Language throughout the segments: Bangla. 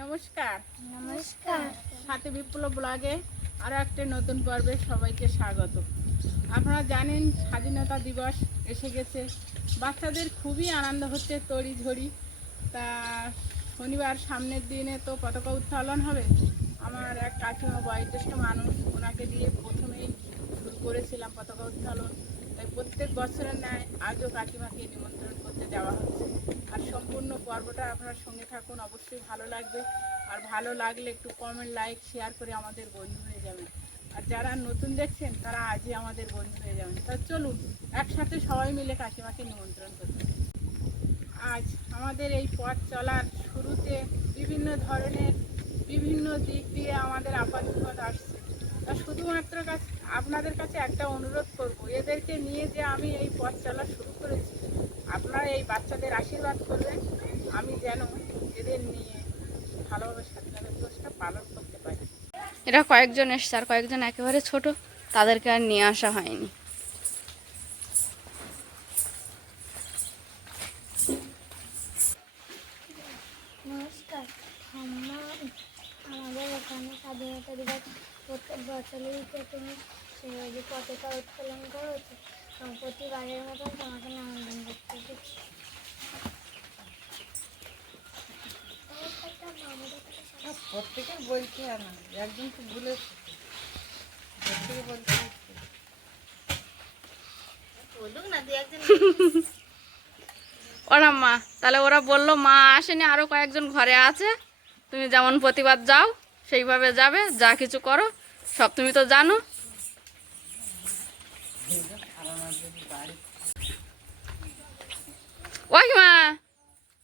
নমস্কার। নমস্কার। সাথে বিপ্লব ব্লগে আরও একটা নতুন পর্বে সবাইকে স্বাগত। আপনারা জানেন স্বাধীনতা দিবস এসে গেছে, বাচ্চাদের খুবই আনন্দ হচ্ছে, তড়িঝড়ি। তা শনিবার সামনের দিনে তো পতাকা উত্তোলন হবে। আমার এক কাকিমা বয়োজ্যেষ্ঠ মানুষ, ওনাকে দিয়ে প্রথমেই শুরু করেছিলাম পতাকা উত্তোলন। তাই প্রত্যেক বছরের ন্যায় আজও কাকিমাকে নিমন্ত্রণ করতে দেওয়া হচ্ছে। আর সম্পূর্ণ পর্বটা আপনার সঙ্গে থাকুন, অবশ্যই ভালো লাগবে। আর ভালো লাগলে একটু কমেন্ট, লাইক, শেয়ার করে আমাদের বন্ধু হয়ে যাবেন। আর যারা নতুন দেখছেন তারা আজই আমাদের বন্ধু হয়ে যাবেন। তা চলুন একসাথে সবাই মিলে কাকিমাকে নিমন্ত্রণ করতে। আজ আমাদের এই পথ চলার শুরুতে বিভিন্ন ধরনের বিভিন্ন দিক দিয়ে আমাদের আপদ বিপদ আসছে। তা শুধুমাত্র আপনাদের কাছে একটা অনুরোধ করব, এদেরকে নিয়ে যে আমি এই পথ চলা শুরু করেছি, আপনারা এই বাচ্চাদের আশীর্বাদ করবেন, আমি যেন এদের নিয়ে ভালোভাবে স্বাধীনতা দিবসটা পালন করতে পারি। এরা কয়েকজন এসছে, আর কয়েকজন একেবারে ছোট, তাদেরকে আর নিয়ে আসা হয়নি। নমস্কার। আমাদের এখানে স্বাধীনতা দিবস প্রত্যেক বছরই তুমি যে পতাকা উত্তোলন করা হচ্ছে, প্রতিবারের মতন তোমাকে নিমন্ত্রণ করতে এসেছি। প্রত্যেকের বলতে একজন তো ভুলে বলতে ওরা মা, তাহলে ওরা বললো মা আসেনি, আরো কয়েকজন ঘরে আছে, তুমি যেমন প্রতিবাদ যাও সেইভাবে যাবে, যা কিছু করো সব তুমি তো জানো। ওই মা,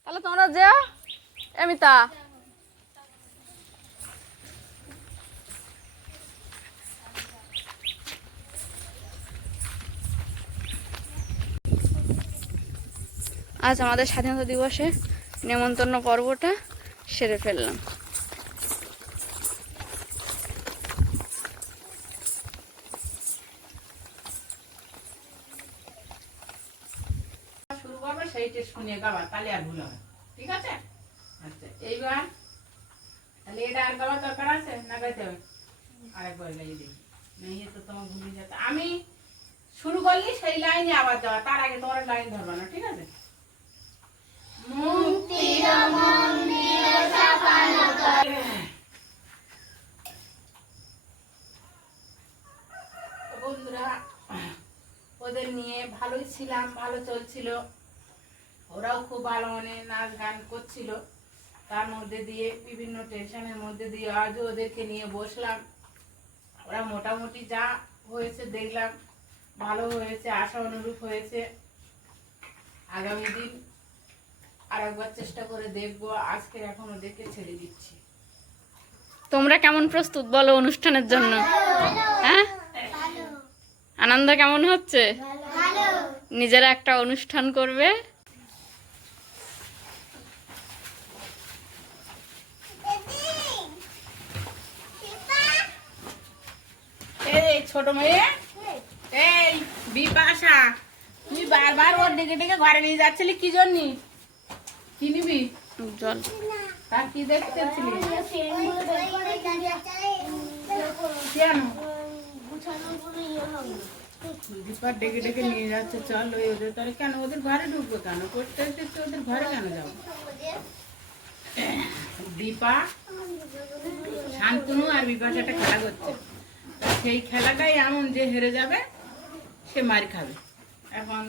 তাহলে তোমরা যেও। এমিতা, আজ আমাদের স্বাধীনতা দিবসে নেমন্তন্ন পর্বটা সেরে ফেললাম। শুরু করবে সেইটা শুনে গাওয়া, তাহলে আর ভুল হবে। ঠিক আছে? আচ্ছা, এইবার তাহলে এটা আর গাওয়ার দরকার আছে না, গাইতে হবে? আরেকবার গাইয়ে দিই, নেই তো তোমার ভুলে যেতে। আমি শুরু করলি সেই লাইনে আবার যাওয়া, তার আগে তোমার লাইন ধরবা না, ঠিক আছে? বন্ধুরা, ওদের নিয়ে ভালোই ছিলাম, ভালো চলছিল, ওরাও খুব ভালো মানে নাচ গান করছিল। তার মধ্যে দিয়ে বিভিন্ন টেনশনের মধ্যে দিয়ে আজও ওদেরকে নিয়ে বসলাম। ওরা মোটামুটি যা হয়েছে দেখলাম ভালো হয়েছে, আশা অনুরূপ হয়েছে। আগামী দিন আর একবার চেষ্টা করে দেখবো। আজকে এখন ওদেরকে ছেড়ে দিচ্ছি। তোমরা কেমন প্রস্তুত বলো অনুষ্ঠানের জন্য? হ্যাঁ, আনন্দ কেমন হচ্ছে? নিজেরা একটা অনুষ্ঠান করবে। এই ছোট মেয়ে, এই বিপাশা, তুই বারবার ওর ডেকে ডেকে ঘরে নিয়ে যাচ্ছিলি কি জন্য? কি নিবি? জল। তার কি দেখতেছিলি? কেন দীপার ডেকে ডেকে নিয়ে যাচ্ছে? চল ওই ওদের তাহলে কেন ওদের ঘরে ঢুকবো কেন? করতে এসেছে ওদের ঘরে কেন যাবো? দীপা, শান্তনু আর বিপাশা একটা খেলা করছে। সেই খেলাটাই এমন যে হেরে যাবে সে মার খাবে। এখন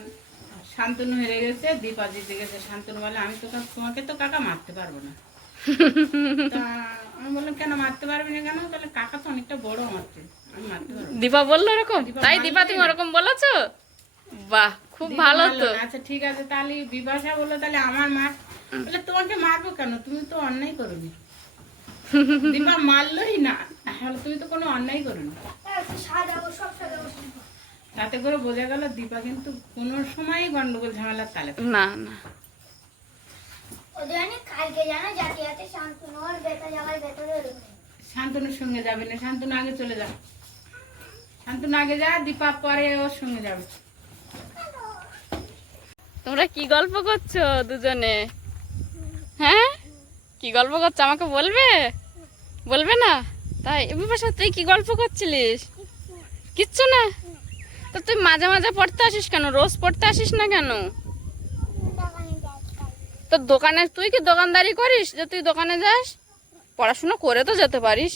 শান্তনু হেরে গেছে, দীপা জিতে গেছে। শান্তনু বলে আমি তো তোমাকে তো কাকা মারতে পারবো না। তা আমি বললাম কেন মারতে পারবি না কেন? তাহলে কাকা তো অনেকটা বড় আমার থেকে, আমি মারতে পারবো না। দীপা বললো এরকম? তাই দীপা তুমি ওরকম বলেছো? বাহ, খুব ভালো তো। আচ্ছা ঠিক আছে, তাহলে বিপাশা বললো তাহলে আমার মার। বলে তোমাকে মারবো কেন, তুমি তো অন্যায় করোনি। দীপা মারলোই না, তাহলে তুমি তো কোনো অন্যায় করোনি। তাতে করে বোঝা গেল দীপা কিন্তু কোনো সময় গন্ডগোল ঝামেলার তালে না না। শান্তনুর সঙ্গে যাবে না, শান্তনু আগে চলে যা, শান্তনু আগে যা, দীপা পরে ওর সঙ্গে যাবে। তোমরা কি গল্প করছো দুজনে? হ্যাঁ, কি গল্প করছো আমাকে বলবে? বলবে না? তাই বিপাশা তুই কি গল্প করছিলিস? কিচ্ছু না। তো তুই মাঝে মাঝে পড়তে আসিস কেন? রোজ পড়তে আসিস না কেন? তো দোকানে তুই কি দোকানদারি করিস যে তুই দোকানে যাস? পড়াশোনা করে তো যেতে পারিস,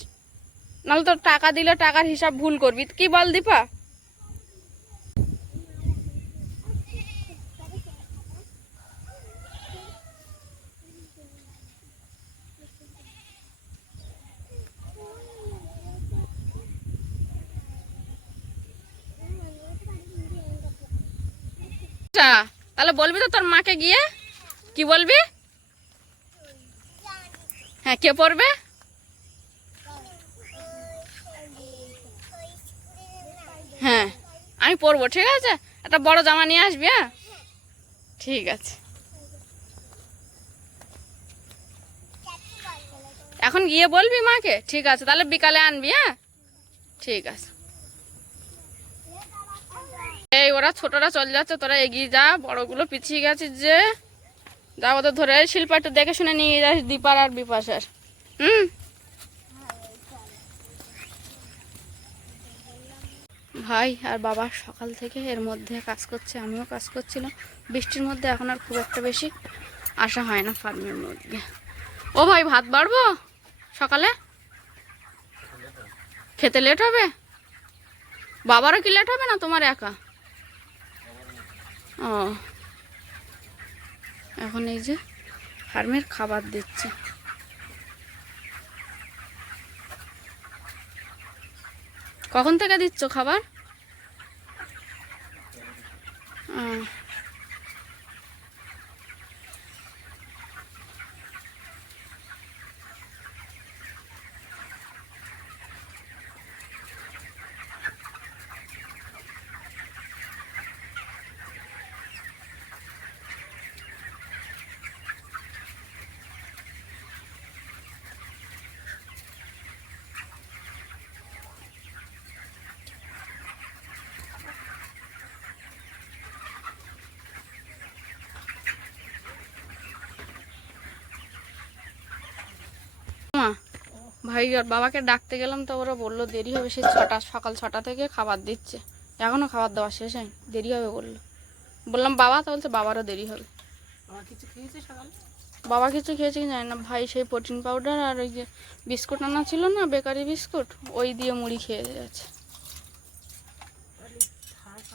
নাহলে তো টাকা দিলে টাকার হিসাব ভুল করবি। কি বল দীপা? আচ্ছা, তাহলে বলবি তো তোর মাকে গিয়ে? কি বলবি? হ্যাঁ, কে পড়বে? হ্যাঁ, আমি পরবো, ঠিক আছে। একটা বড় জামা নিয়ে আসবি। হ্যাঁ, ঠিক আছে। এখন গিয়ে বলবি মাকে? ঠিক আছে, তাহলে বিকালে আনবি। হ্যাঁ, ঠিক আছে। এই ওরা ছোটরা চলে যাচ্ছে, তোরা এগিয়ে যা, বড়গুলো পিছিয়ে গেছিস যে। যা ওদের ধরে। শিল্পা একটু দেখে শুনে নিয়ে যাস দীপার আর বিপাশার। হুম। ভাই আর বাবা সকাল থেকে এর মধ্যে কাজ করছে, আমিও কাজ করছিলাম। বৃষ্টির মধ্যে এখন আর খুব একটা বেশি আসা হয় না ফার্মের মধ্যে। ও ভাই, ভাত বাড়বো সকালে? খেতে লেট হবে? বাবারও কি লেট হবে না তোমার একা? ও, এখন এই যে ফার্মের খাবার দিচ্ছে। কখন থেকে দিচ্ছ খাবার? মা, ভাই আর বাবাকে ডাকতে গেলাম তো ওরা বললো দেরি হবে, সেই সকাল 6টা থেকে খাবার দিচ্ছে, এখনো খাবার দেওয়া শেষ হয়নি, দেরি হবে বললো। বললাম বাবা, তো বলছে বাবারও দেরি হবে। কিছু খেয়েছে সকালে? বাবা কিছু খেয়েছে কি জানি না ভাই, সেই প্রোটিন পাউডার আর ওই যে বিস্কুট আনা ছিল না, বেকারি বিস্কুট, ওই দিয়ে মুড়ি খেয়ে যাচ্ছে।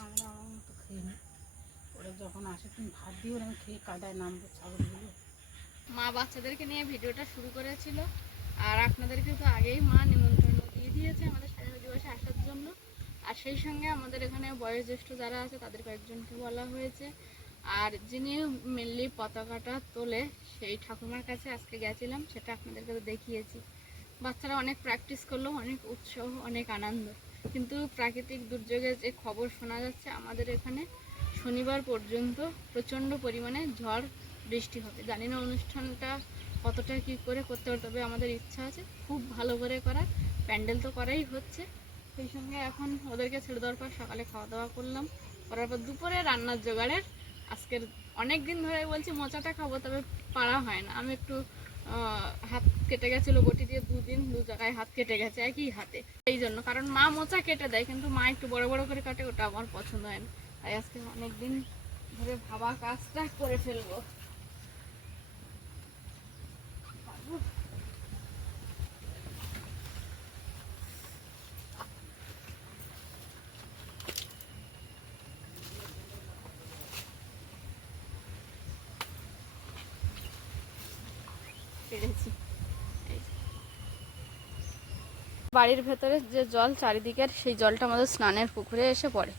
আমরা আমার মতো খেয়ে নিই, ওরা যখন আসে তুমি ভাত দিও, আমি খেয়ে কাদায় নামবো ছাগলগুলো। মা বাচ্চাদেরকে নিয়ে ভিডিওটা শুরু করেছিল, আর আপনাদেরকে তো আগেই মা নিমন্ত্রণ দিয়ে দিয়েছে আমাদের স্বাধীনতা দিবসে আসার জন্য। আর সেই সঙ্গে আমাদের এখানে বয়োজ্যেষ্ঠ যারা আছে তাদের কয়েকজনকে বলা হয়েছে। আর যিনি মেনলি পতাকাটা তোলে সেই ঠাকুমার কাছে আজকে গেছিলাম, সেটা আপনাদেরকে তো দেখিয়েছি। বাচ্চারা অনেক প্র্যাকটিস করলো, অনেক উৎসাহ, অনেক আনন্দ। কিন্তু প্রাকৃতিক দুর্যোগের যে খবর শোনা যাচ্ছে, আমাদের এখানে শনিবার পর্যন্ত প্রচণ্ড পরিমাণে ঝড় বৃষ্টি হবে। জানি না অনুষ্ঠানটা কতটা কী করে করতে হবে, তবে আমাদের ইচ্ছা আছে খুব ভালো করে করার। প্যান্ডেল তো করাই হচ্ছে, সেই সঙ্গে এখন ওদেরকে ছেড়ে দেওয়ার পর সকালে খাওয়া দাওয়া করলাম, করার পর দুপুরে রান্নার জোগাড়ের। আজকের অনেক দিন ধরে বলছি মোচাটা খাবো, তবে পারা হয় না। আমি একটু হাত কেটে গেছিলো বটি দিয়ে, 2 দিন 2 জায়গায় হাত কেটে গেছে একই হাতে। এই জন্য, কারণ মা মোচা কেটে দেয় কিন্তু মা একটু বড় বড় করে কাটে, ওটা আমার পছন্দ হয় না। তাই আজকে অনেক দিন ধরে ভাবা কাজটা করে ফেলবো। পেরেছি। বাড়ির ভেতরে যে জল চারিদিকের, সেই জলটা আমাদের স্নানের পুকুরে এসে পড়ে।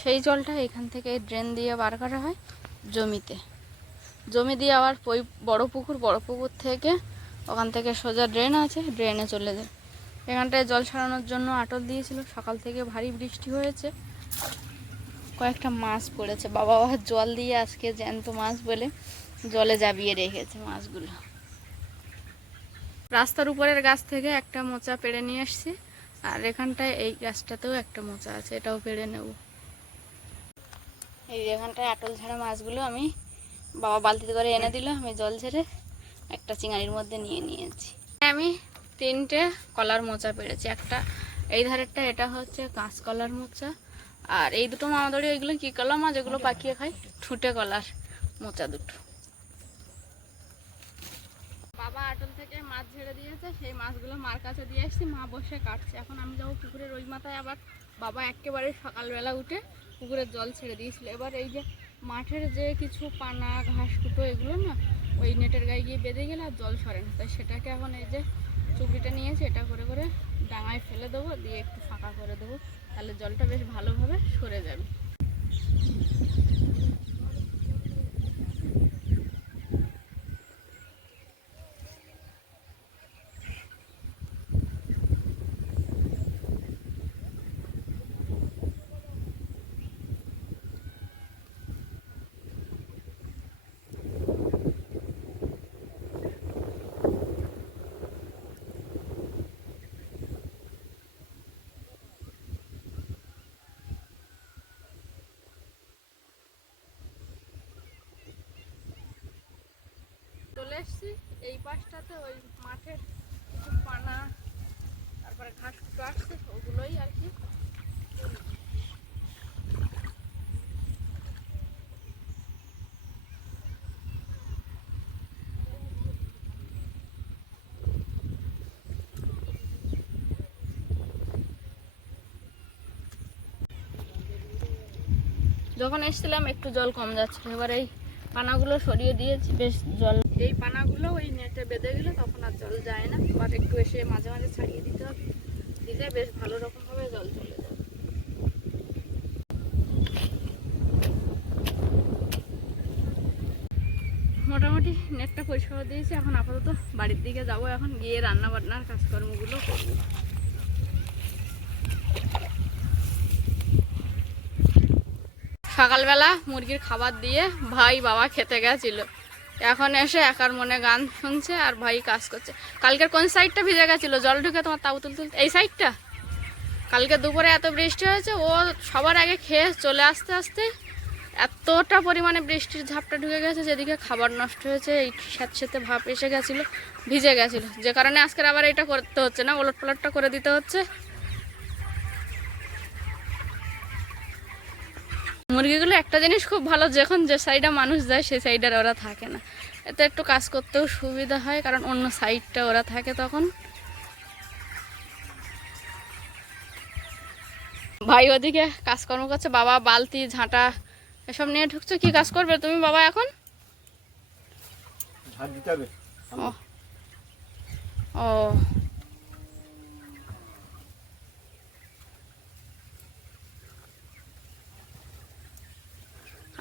সেই জলটা এখান থেকে ড্রেন দিয়ে বার করা হয় জমিতে, জমি দিয়ে আবার ওই বড় পুকুর থেকে ওখান থেকে সোজা ড্রেন আছে, ড্রেনে চলে যায়। এখানটায় জল ছাড়ানোর জন্য আটল দিয়েছিল। সকাল থেকে ভারী বৃষ্টি হয়েছে, কয়েকটা মাছ পড়েছে। বাবা জল দিয়ে আজকে জ্যান্ত মাছ বলে জলে জাবিয়ে রেখেছে মাছগুলো। রাস্তার উপরের গাছ থেকে একটা মোচা পেড়ে নিয়ে এসছি, আর এখানটায় এই গাছটাতেও একটা মোচা আছে, এটাও পেড়ে নেব। এই এখানটায় আটল ছাড়া মাছগুলো আমি বাবা বালতিতে করে এনে দিল, আমি জল ঝেড়ে একটা চিংড়ির মধ্যে নিয়ে নিয়েছি। আমি 3টে কলার মোচা পেরেছি। একটা এই ধারেরটা, এটা হচ্ছে কাঁচকলার মোচা, আর এই দুটো মামাদড়ি এইগুলো কী কলা মাছ যেগুলো পাকিয়ে খাই, ঠুটে কলার মোচা দুটো। বাবা আটল থেকে মাছ ঝেড়ে দিয়েছে, সেই মাছগুলো মার কাছে দিয়ে এসেছি, মা বসে কাটছে। এখন আমি যাবো পুকুরের ওই মাথায়। আবার বাবা একেবারে সকালবেলা উঠে পুকুরের জল ছেড়ে দিয়েছিল। এবার এই যে মাঠের যে কিছু পানা ঘাস কুটো এগুলো না ওই নেটের গায়ে গিয়ে বেঁধে গেলে আর জল সরে না, তাই সেটাকে এখন এই যে চুবড়িটা নিয়েছি, এটা করে করে ডাঙায় ফেলে দেবো, দিয়ে একটু ফাঁকা করে দেবো, তাহলে জলটা বেশ ভালোভাবে সরে যাবে। চলে এসছি এই পাশটাতে, ওই মাঠের কিছু পানা তারপরে ঘাস কুটো আসছে, ওগুলোই আর কি। যখন এসেছিলাম একটু জল কম যাচ্ছিল, এবার এই পানাগুলো সরিয়ে দিয়েছি, বেশ জল, এই পানাগুলো ওই নেটে বেঁধে গেলে তখন আর জল যায় না। আবার একটু এসে মাঝে মাঝে ছাড়িয়ে দিতে হবে, দিলে বেশ ভালো রকমভাবে জল চলে যাবে। মোটামুটি নেটটা পরিষ্কার দিয়েছি। এখন আপাতত বাড়ির দিকে যাব, এখন গিয়ে রান্না বান্নার কাজকর্মগুলো করব। সকালবেলা মুরগির খাবার দিয়ে ভাই বাবা খেতে গেছিল, এখন এসে একার মনে গান শুনছে আর ভাই কাজ করছে। কালকের কোন সাইডটা ভিজে গেছিলো জল ঢুকে তোমার তাবু তুলতে? এই সাইডটা। কালকে দুপুরে এত বৃষ্টি হয়েছে, ও সবার আগে খেয়ে চলে আসতে আসতে এতটা পরিমাণে বৃষ্টির ঝাপটা ঢুকে গেছে, যেদিকে খাবার নষ্ট হয়েছে, এই স্যাঁতস্যাঁতে ভাপ এসে গেছিলো, ভিজে গেছিলো, যে কারণে আজকের আবার এটা করতে হচ্ছে না, ওলট পালটটা করে দিতে হচ্ছে। মুরগিগুলো একটা জিনিস খুব ভালো, যখন যে সাইডে মানুষ যায় সেই সাইডে ওরা থাকে না, এতে একটু কাজ করতেও সুবিধা হয়, কারণ অন্য সাইডটা ওরা থাকে তখন। ভাই ওদিকে কাজকর্ম করছে, বাবা বালতি ঝাঁটা এসব নিয়ে ঢুকছে। কি কাজ করবে তুমি বাবা এখন? ও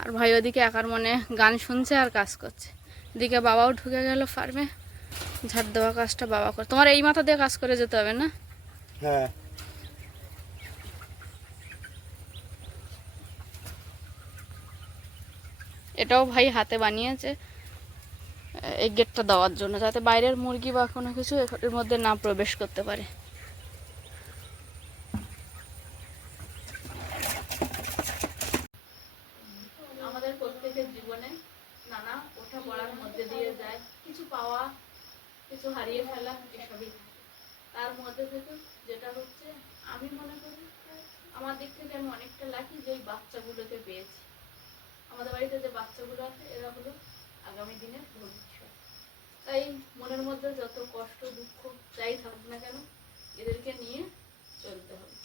আর ভাই ওদিকে একার মনে গান শুনছে আর কাজ করছে। এদিকে বাবাও ঢুকে গেল ফার্মে, ঝাড় দেওয়া কাজটা বাবা করে। তোমার এই মাথা দিয়ে কাজ করে যেতে হবে না? হ্যাঁ। এটাও ভাই হাতে বানিয়েছে এই গেটটা দেওয়ার জন্য, যাতে বাইরের মুরগি বা কোনো কিছু এর মধ্যে না প্রবেশ করতে পারে। আমাদের প্রত্যেকের জীবনে নানা ওঠা পড়ার মধ্যে দিয়ে যায়, কিছু পাওয়া কিছু হারিয়ে ফেলা এসবই। তার মধ্যে থেকে যেটা হচ্ছে, আমি মনে করি আমার দিক থেকে আমি অনেকটা লাকি যে এই বাচ্চাগুলোকে পেয়েছি। আমাদের বাড়িতে যে বাচ্চাগুলো আছে এরা হলো আগামী দিনের ভবিষ্যৎ। তাই মনের মধ্যে যত কষ্ট দুঃখ যাই থাকুক না কেন, এদেরকে নিয়ে চলতে হবে।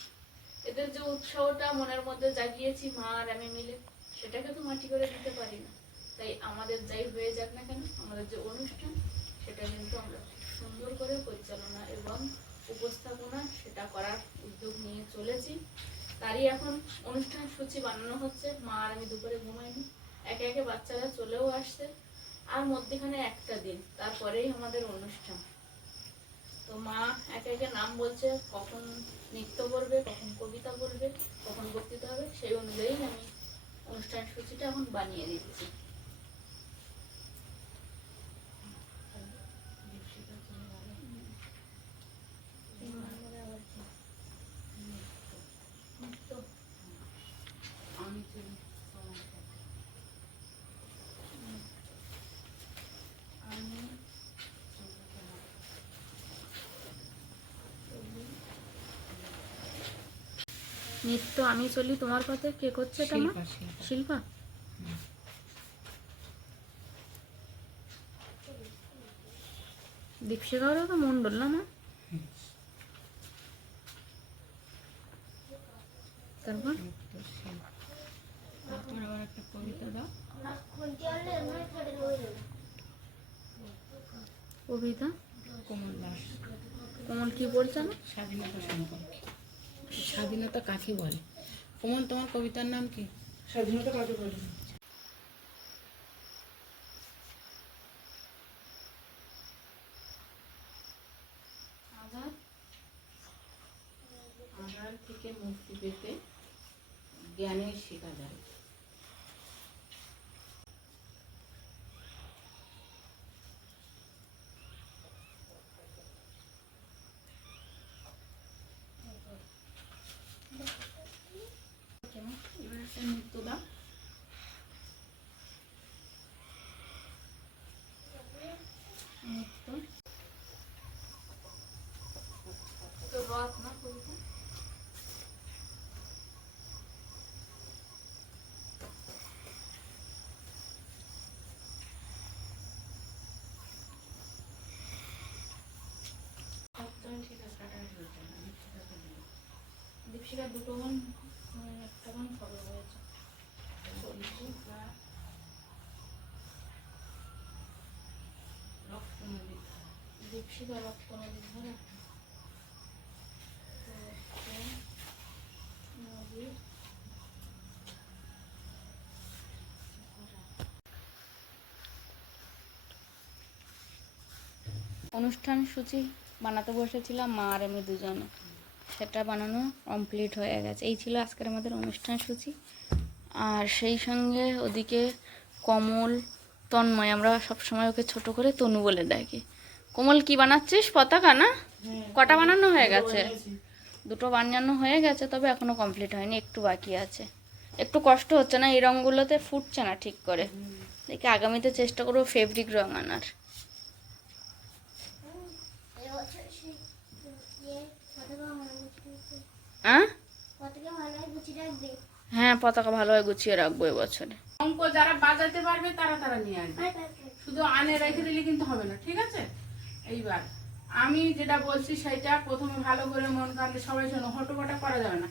এদের যে উৎসাহটা মনের মধ্যে জাগিয়েছি মা আর আমি মিলে, সেটাকে তো মাটি করে দিতে পারি না। তাই আমাদের যাই হয়ে যাক না কেন, আমাদের যে অনুষ্ঠান সেটা কিন্তু আমরা সুন্দর করে পরিচালনা এবং উপস্থাপনা সেটা করার উদ্যোগ নিয়ে চলেছি। তারই এখন অনুষ্ঠান সূচি বানানো হচ্ছে। মা আর আমি দুপুরে ঘুমাইনি, একে একে বাচ্চারা চলেও আসছে, আর মধ্যেখানে একটা দিন, তারপরেই আমাদের অনুষ্ঠান। তো মা একে একে নাম বলছে, কখন নৃত্য করবে, কখন কবিতা বলবে, কখন বক্তৃতা হবে, সেই অনুযায়ী আমি অনুষ্ঠান সূচিটা এখন বানিয়ে দিচ্ছি। নিত্য আমি চলি তোমার পথে, কে করছে এটা মা? শিল্পা। দীপশিখারও তো মন্ডল না মা? তারপর আবার একটা কবিতা দাও। কবিতা কোমল দাস। কোমল কি বলছে না? স্বাধীনতা সম্পর্কে। স্বাধীনতা কাকে বলে? কোমল, তোমার কবিতার নাম কি? স্বাধীনতা কাকে বলে? আধার থেকে মুক্তি পেতে জ্ঞানের শেখা যায়। এবার একটা নৃত্য দাও। নৃত্য তো রথ না কবিতা? দীপশিকা দুটো গান, একটা গান খবর হয়েছে। রক্ত নদী, দীপশিকা রক্ত নদী ধরে নদীর অনুষ্ঠান সূচি বানাতে বসেছিলাম মা আর আমি দুজনে, সেটা বানানো কমপ্লিট হয়ে গেছে। এই ছিল আজকের আমাদের অনুষ্ঠান সূচি। আর সেই সঙ্গে ওদিকে কমল, তন্ময়, আমরা সবসময় ওকে ছোট করে তনু বলে ডাকি। কোমল কি বানাচ্ছিস? পতাকা না? কটা বানানো হয়ে গেছে? দুটো বানানো হয়ে গেছে, তবে এখনো কমপ্লিট হয়নি, একটু বাকি আছে। একটু কষ্ট হচ্ছে না, এই রঙগুলোতে ফুটছে না ঠিক করে। দেখি আগামীতে চেষ্টা করবো ফেব্রিক রঙ আনার। হ্যাঁ, পতাকা ভালোভাবে গুছিয়ে রাখবো এবছরে। অঙ্ক যারা বাজাতে পারবে তারা তারা নিয়ে আসবে, শুধু আনে রেখে দিলে কিন্তু হবে না, ঠিক আছে? এইবার আমি যেটা বলছি সেটা প্রথমে ভালো করে মন কান্দে সবাই শোনো, হটোপটা করা যাবে না।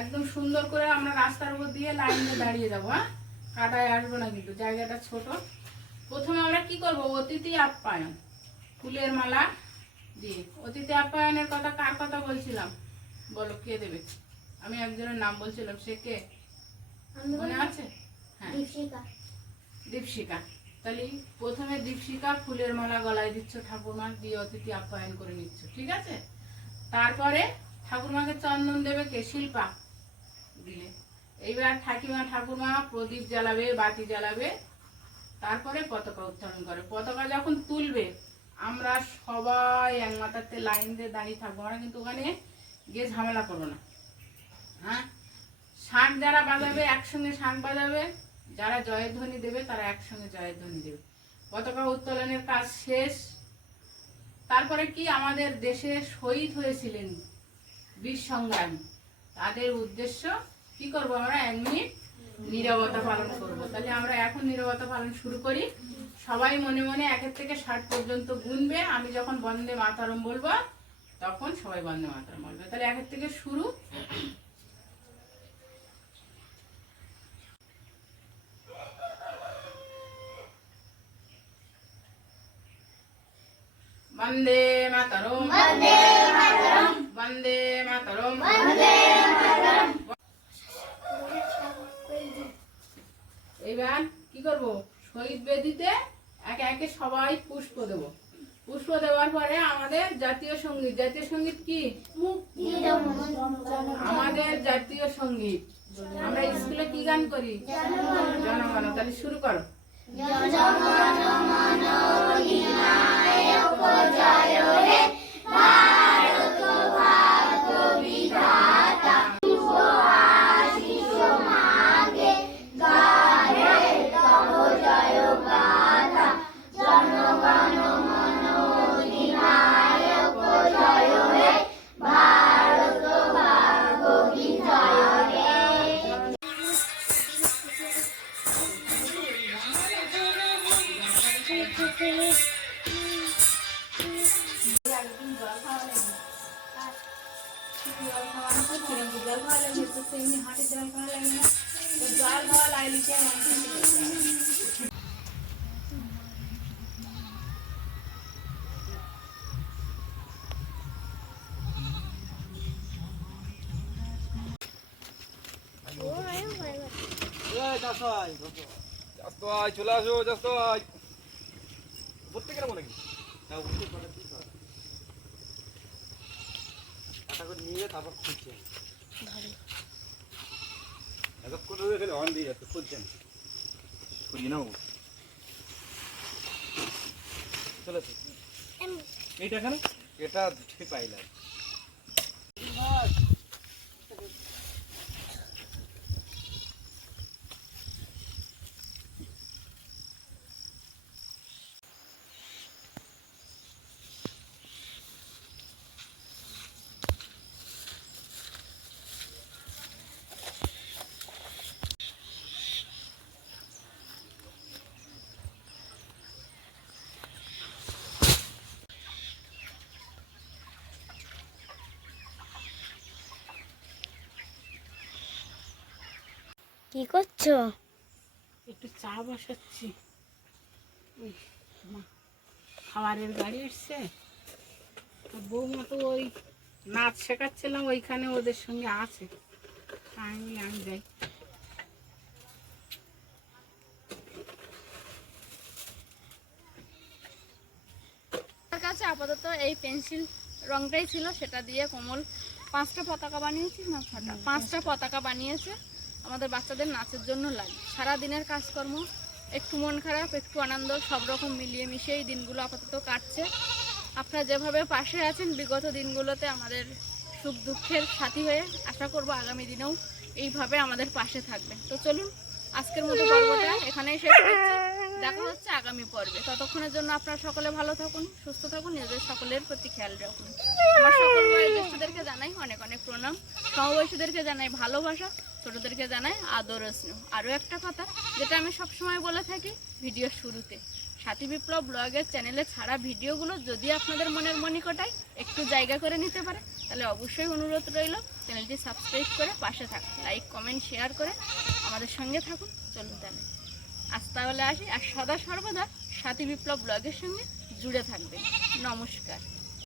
একদম সুন্দর করে আমরা রাস্তার উপর দিয়ে লাইনে দাঁড়িয়ে যাবো, হ্যাঁ? কাটায় আসবো না কিন্তু, জায়গাটা ছোট। প্রথমে আমরা কি করব? অতিথি আপ্যায়ন, ফুলের মালা দিয়ে। অতিথি আপ্যায়নের কথা কার কথা বলছিলাম বলো, কে দেবে? আমি একজনের নাম বলছিলাম, সে কে মনে আছে? হ্যাঁ, দীপশিকা। তাহলে প্রথমে দীপশিকা ফুলের মালা গলায় দিচ্ছ ঠাকুরমা, দিয়ে অতিথি আপ্যায়ন করে নিচ্ছ, ঠিক আছে? তারপরে ঠাকুরমাকে চন্দন দেবে কে? শিল্পা দিলে। এইবার ঠাকুরমা প্রদীপ জ্বালাবে, বাতি জ্বালাবে, তারপরে পতাকা উত্তোলন করে। পতাকা যখন তুলবে আমরা সবাই এক মাথাতে লাইন দিয়ে দাঁড়িয়ে থাকবো, আমরা কিন্তু ওখানে গিয়ে ঝামেলা করবো না, হ্যাঁ? শাঁখ যারা বাজাবে একসঙ্গে শাঁখ বাজাবে, যারা জয়ধ্বনি দেবে তারা একসঙ্গে জয়ধ্বনি দেবে। পতাকা উত্তোলনের কাজ শেষ। তারপরে কি, আমাদের দেশে শহীদ হয়েছিলেন বীর সংগ্রামী, তাদের উদ্দেশ্য কি করব? আমরা 1 মিনিট নীরবতা পালন করব। তাহলে আমরা এখন নীরবতা পালন শুরু করি। সবাই মনে মনে 1 থেকে 60 পর্যন্ত গুনবে। আমি যখন বন্দে মাতরম বলবো তখন সবাই বন্দে মাতরম বলবে। তাহলে 1 থেকে শুরু। বন্দে মাতরম, বন্দে মাতরম, বন্দে মাতরম, বন্দে মাতরম। এইবার কি করব? শহীদ বেদিতে একে একে সবাই পুষ্প দেব। পুষ্প দেওয়ার পরে আমাদের জাতীয় সঙ্গীত, জাতীয় সঙ্গীত কি? আমাদের জাতীয় সঙ্গীত। আমরা স্কুলে কি গান করি? জনগণ। তাহলে শুরু করো। জনগণ মন অধিনায়ক জয় হে ভারত ভাগ্য বিধাতা, শুভ আশিস মাগে গাহে তব জয় গাথা। জনগণ মন অধিনায়ক জয় হে ভারত ভাগ্য বিধাতা। একদিন জল খাওয়া লাগবে জল খাওয়া না কিরম জল খাওয়া লাগবে তো সেমনি হাঁটে জল খাওয়া লাগবে না তো জল খাওয়া লাগলে কি চলে আসো ভর্তি কেন নাকি কাটা করে নিয়ে তারপর খুঁজছেন করে অন দিয়ে যাচ্ছে খুঁজছেন সরিয়ে নাও চলেছে এইটা কেন এটা ঠিক পাইলাম কি করছো? একটু চা বসাচ্ছি ওই খাবারের গাড়ি এসছে বৌমা তো ওই নাচ শেখাচ্ছিলাম ওইখানে ওদের সঙ্গে আছে আমি যাই আমার কাছে আপাতত এই পেন্সিল রংটাই ছিল, সেটা দিয়ে কোমল 5টা পতাকা বানিয়েছি না 6টা 5টা পতাকা বানিয়েছে আমাদের বাচ্চাদের নাচের জন্য লাগে। সারা দিনের কাজকর্ম, একটু মন খারাপ একটু আনন্দ সব রকম মিলিয়ে মিশিয়ে এই দিনগুলো আপাতত কাটছে। আপনারা যেভাবে পাশে আছেন বিগত দিনগুলোতে আমাদের সুখ দুঃখের সাথী হয়ে আশা করব আগামী দিনেও এইভাবে আমাদের পাশে থাকবেন। তো চলুন আজকের মতো পর্বটা এখানেই শেষ করছি, দেখা হচ্ছে আগামী পর্বে। ততক্ষণের জন্য আপনারা সকলে ভালো থাকুন, সুস্থ থাকুন, নিজেদের সকলের প্রতি খেয়াল রাখুন। আমার সকল বয়োজ্যেষ্ঠদেরকে জানাই অনেক অনেক প্রণাম, সমবয়সীদেরকে জানাই ভালোবাসা, ছোটদেরকে জানাই আদর ও স্নেহ। আরও একটা কথা যেটা আমি সবসময় বলে থাকি ভিডিওর শুরুতে, সাথী বিপ্লব ব্লগের চ্যানেলে ছাড়া ভিডিওগুলো যদি আপনাদের মনের মনিকটায় একটু জায়গা করে নিতে পারে তাহলে অবশ্যই অনুরোধ রইল চ্যানেলটি সাবস্ক্রাইব করে পাশে থাকুন, লাইক কমেন্ট শেয়ার করে আমাদের সঙ্গে থাকুন। চলুন তাহলে আজ তাহলে আসি, আর সদা সর্বদা সাথী বিপ্লব ব্লগের সঙ্গে জুড়ে থাকবেন। নমস্কার।